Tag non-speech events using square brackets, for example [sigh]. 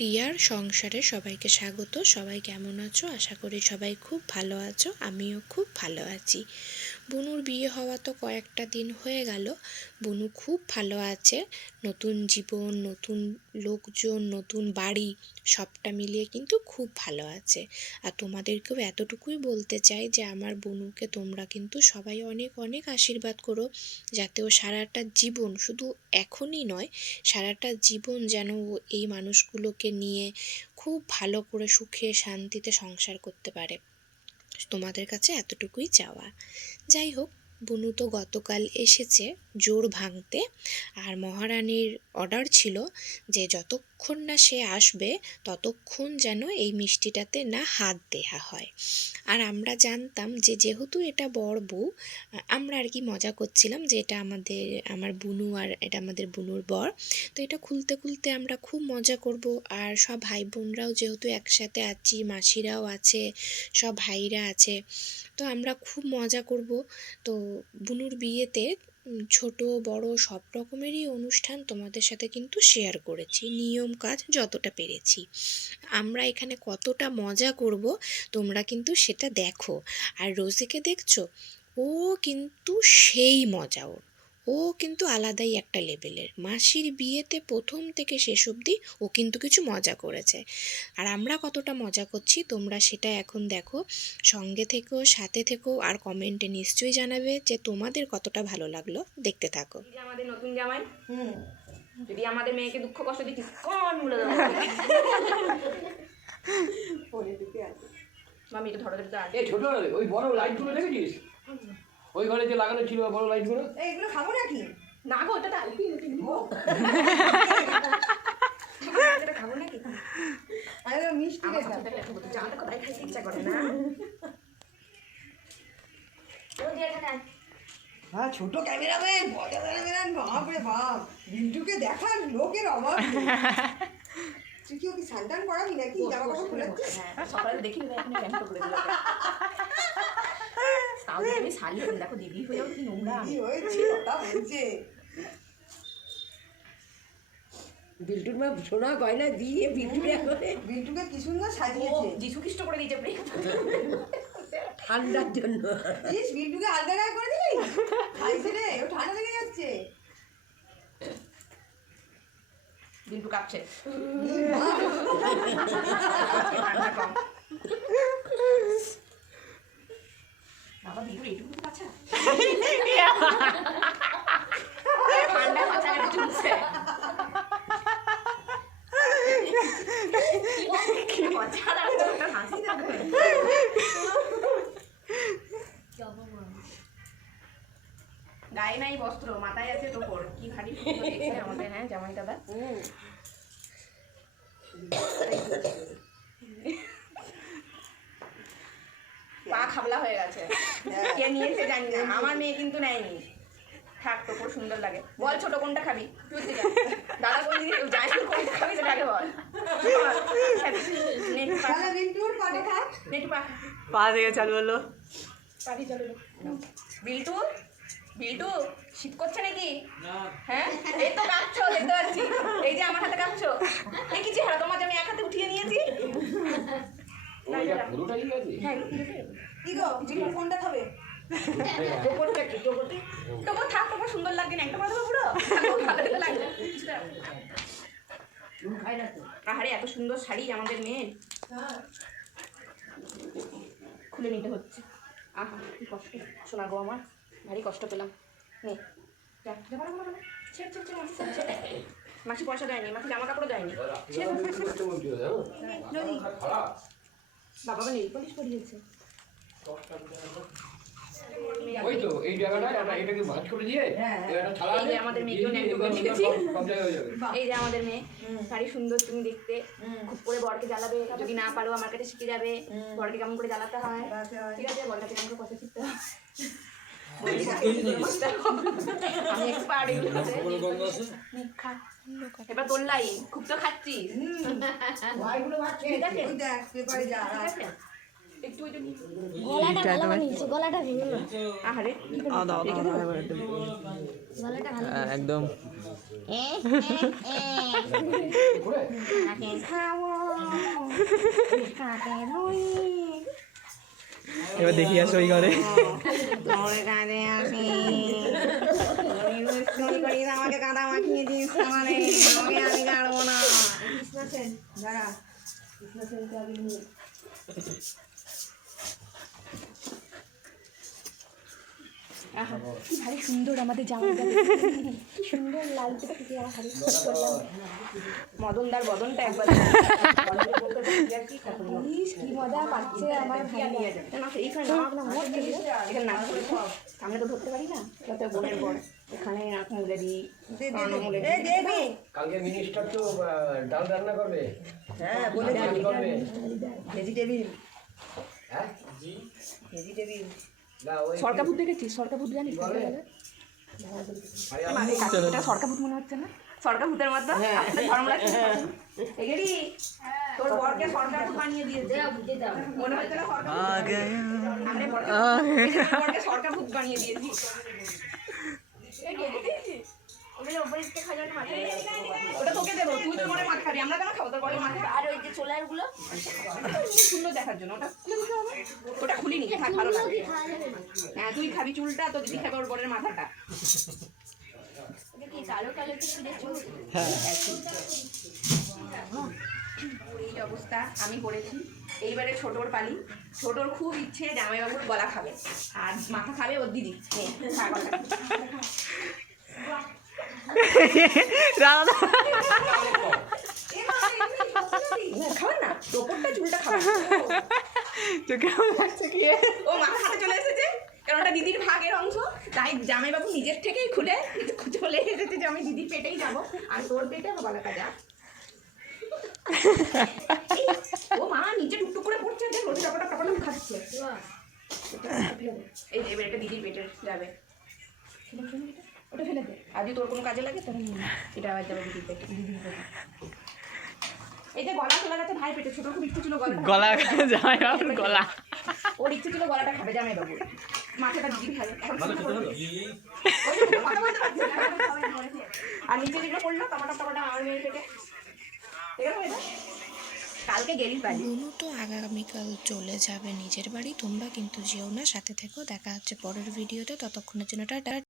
টিয়ার সংসারে সবাইকে স্বাগত। সবাই কেমন আছো? আশা করি সবাই খুব ভালো আছো। আমিও খুব ভালো আছি। বুনুর বিয়ে হওয়া তো কয়েকটা দিন হয়ে গেল। বুনু খুব ভালো আছে। নতুন জীবন, নতুন লোকজন, নতুন বাড়ি, সবটা মিলিয়ে কিন্তু খুব ভালো আছে। আর তোমাদেরকেও এতটুকুই বলতে চাই যে, আমার বুনুকে তোমরা কিন্তু সবাই অনেক অনেক আশীর্বাদ করো। যাতে ও সারাটা জীবন শুধু এখনই নয়, সারাটা জীবন যেন ও এই মানুষগুলোকে নিয়ে খুব ভালো করে সুখে শান্তিতে সংসার করতে পারে। তোমাদের কাছে এতটুকুই চাওয়া। যাই হোক বুনু তো গতকাল এসেছে জোর ভাঙতে। আর মহারানীর অর্ডার ছিল যে যতক্ষণ না সে আসবে, ততক্ষণ যেন এই মিষ্টিটাতে না হাত দেয়া হয়। আর আমরা জানতাম যে যেহেতু এটা বড় বউ, আমরা আর কি মজা করছিলাম যে এটা আমাদের, আমার বুনু আর এটা আমাদের বুনুর বর। তো এটা খুলতে খুলতে আমরা খুব মজা করব। আর সব ভাই বোনরাও যেহেতু একসাথে আছি, মাসিরাও আছে, সব ভাইরা আছে, তো আমরা খুব মজা করব। তো বুনুর বিয়েতে ছোট, বড় সব রকমেরই অনুষ্ঠান তোমাদের সাথে কিন্তু শেয়ার করেছি। নিয়ম কাজ যতটা পেরেছি। আমরা এখানে কতটা মজা করব তোমরা কিন্তু সেটা দেখো। আর রোজিকে দেখছ? ও কিন্তু সেই মজা, ওর ও কিন্তু আলাদাই একটা লেভেলের মাসির বিয়েতে প্রথম থেকে শেষ অবধি ও কিন্তু কিছু মজা করেছে। আর আমরা কতটা মজা করছি তোমরা সেটা এখন দেখো। সঙ্গে থেকেও সাথে থেকেও আর কমেন্টে নিশ্চয়ই জানাবে যে তোমাদের কতটা ভালো লাগল দেখতে থাকো। আমাদের নতুন জামাই। হুম। যদি আমাদের মেয়েকে দুঃখ কষ্ট দিচ্ছিস কোন মুলে আছে। মামি এটা ধরো ধরো এই ছোট ওই বড় লাইটগুলো দেখেছিস? ওই ঘরে যে লাগানো ছিল বড় লাইটগুলো? এই, এগুলো খাব নাকি? না গো ওটা তো আলপি ও, এটা খাব নাকি? আরে মিষ্টি কোথায় খাইতে ইচ্ছা করে না। হ্যাঁ ছোট ক্যামেরাম্যান বড় ক্যামেরাম্যান বাপ রে বাপ। বিন্টুকে দেখার লোকের অভাব তুই কি ওকে সান্টান পড়াবি নাকি? জামা কাপড় খুলেছিস হ্যাঁ সকালে দেখি না এখন প্যান্ট করে দিল তাও আমি শালি দেখো দিদি হয়েও কি নোংরা। হয়েছে। বিল্টুর মা সোনা গয়না দিয়ে বিল্টুরে করে বিন্টুকে কি সুন্দর সাজিয়েছে। যিশু খ্রিস্ট করে দিয়েছে প্রেম। ঠান্ডার জন্য। ইস বিন্টুকে আলগা গায়ে করে দিলি? খাইছে রে ও ঠান্ডা লেগে যাচ্ছে। বিল্টু কাঁপছে। ঠান্ডা [laughs] কম। বাবা এইটুকু ঠান্ডা চুলছে গায়ে নাই বস্ত্র মাথায় আছে টোপর। কি ভারী আমাদের হ্যাঁ জামাই দাদা? পা খাবলা হয়ে গেছে। [laughs] কে নিয়েছে জানি না আমার মেয়ে কিন্তু নেয়নি। থাক তো খুব সুন্দর লাগে। বল ছোট কোনটা খাবি? [laughs] দাদা কোন দিকে জানি কোনটা খাবি সেটা আগে বল [laughs] পা। থেকে চালু হলো বিল্টু? বিল্টু শীত করছে নাকি? হ্যাঁ? এই তো কাঁপছো দেখতে পাচ্ছি। এই যে আমার হাতে কাঁপছো। এই কি চেহারা তোমার আমি এক হাতে উঠিয়ে নিয়েছি? আছে? হ্যাঁ এগুলো পুরোটাই হবে। কি গো বিন্টু কোনটা খাবে টোপরটা কি টোপরটা? টোপর থাক টোপর সুন্দর লাগছে না। একটা করে দেবো পুরো? ভালো লাগবে আহারে এত সুন্দর শাড়ি আমাদের মেয়ের। খুলে নিতে হচ্ছে। আহা কি কষ্ট। শোনা গো আমার ভারী কষ্ট পেলাম। নে। মাসি পয়সা দেয়নি মাসি জামা কাপড় দেয়নি বাবা নেল পলিশ করিয়েছে। ওই তো এই জায়গাটায় এটাকে ভাঁজ করে দিয়ে? এটা থালা এই আমাদের মেয়েকেও ন্যাংটো করে দিয়েছি। সব জায়গায় হয়ে যাবে। এই যে আমাদের মেয়ে ভারী সুন্দর তুমি দেখতে। খুব করে বরকে জ্বালাবে। যদি না পারো আমার কাছে শিখে যাবে। বরকে কেমন করে জ্বালাতে হয়। ঠিক আছে বরকে কেমন করে কথা শিখতে হয়। এবার তোর লাইন খুব তো খাচ্ছিস একদম এবার দেখি আসো ওই ঘরে কৃষ্ণা সেনকে আগে নিয়ে আহা, কি ভারী সুন্দর আমাদের জামাটা কি সুন্দর লাল মদনদার বদনটা একবার [laughs] কি মজা পাচ্ছে আমার ভাই না এইখানে। সামনে তো ধরতে পারি না যত বোনের বর। এখানে মুলে দিই কালকে মিনিস্টার তো ডাল রান্না করবে। হ্যাঁ বলে ভেজিটেবিল হ্যাঁ? ভেজিটেবিল না ওই সরকারভূত দেখেছিস সরকারভূত জানিস মানে এটা সরকারভূত মনে হচ্ছে না? সরকারভূতের মতো? আপনার ধর্ম তোর বরকে সরকারভূত বানিয়ে দিয়েছে। মনে হচ্ছে না সরকার বানিয়ে দিয়েছি? ওটা তোকে দেবো তুই তো বড় মাছ খাবি আমরা কেন খাব? তোর বড় মাছ আর ওই যে চোলারগুলো সুন্দর দেখার জন্য। ওটা খুলে ওটা খুলিনি থাক ভালো লাগবে হ্যাঁ তুই খাবি চুলটা তো দিদি খাবে ওর বরের মাথাটা। কালো কালো চুল। এই অবস্থা আমি করেছি এইবারে ছোটোর পালি। ছোটোর খুব ইচ্ছে জামাইবাবুর গলা খাবে। আর মাথা খাবে ওর দিদি। নে, খা না, টোপরটা চুলটা খাবে। তো কেমন লাগছে কি? ও মাথা হাতে চলে এসেছে। কারণ ওটা দিদির ভাগের অংশ। তাই জামাইবাবু নিজের থেকেই খুলে চলে এসেছে যে আমি দিদির পেটেই যাব। আর তোর পেটে আমার গলাটা যা। ও মা নিচে টুকটুক করে পড়ছে দেখ রোদে টপটা টপটা খাচ্ছে। এই যে এবার এটা দিদির পেটে যাবে। ওটা ফেলে দে। যদি তোর কোনো কাজে লাগে নিয়ে এটা আবার যাবে দিদির পেটে দিদির পেটে। এই যে গলা চলে গেছে ভাই পেটে ছোট খুব ইচ্ছে ছিল গলা গলা জামাই বাবুর গলা। ওর ইচ্ছে ছিল গলাটা খাবে জামাই বাবু মাথাটা দিদি খাবে এখন শুনতে পারবে? ওই যে কথা বলতে পারছে না। আর নিচে যেগুলো পড়ল টমাটো টমাটো আমার মেয়ের পেটে। ঠিক এটা? কালকে বাড়ি। তো আগামীকাল চলে যাবে নিজের বাড়ি তোমরা কিন্তু যেও না সাথে থেকো দেখা হচ্ছে পরের ভিডিওতে ততক্ষণের জন্য টাটা।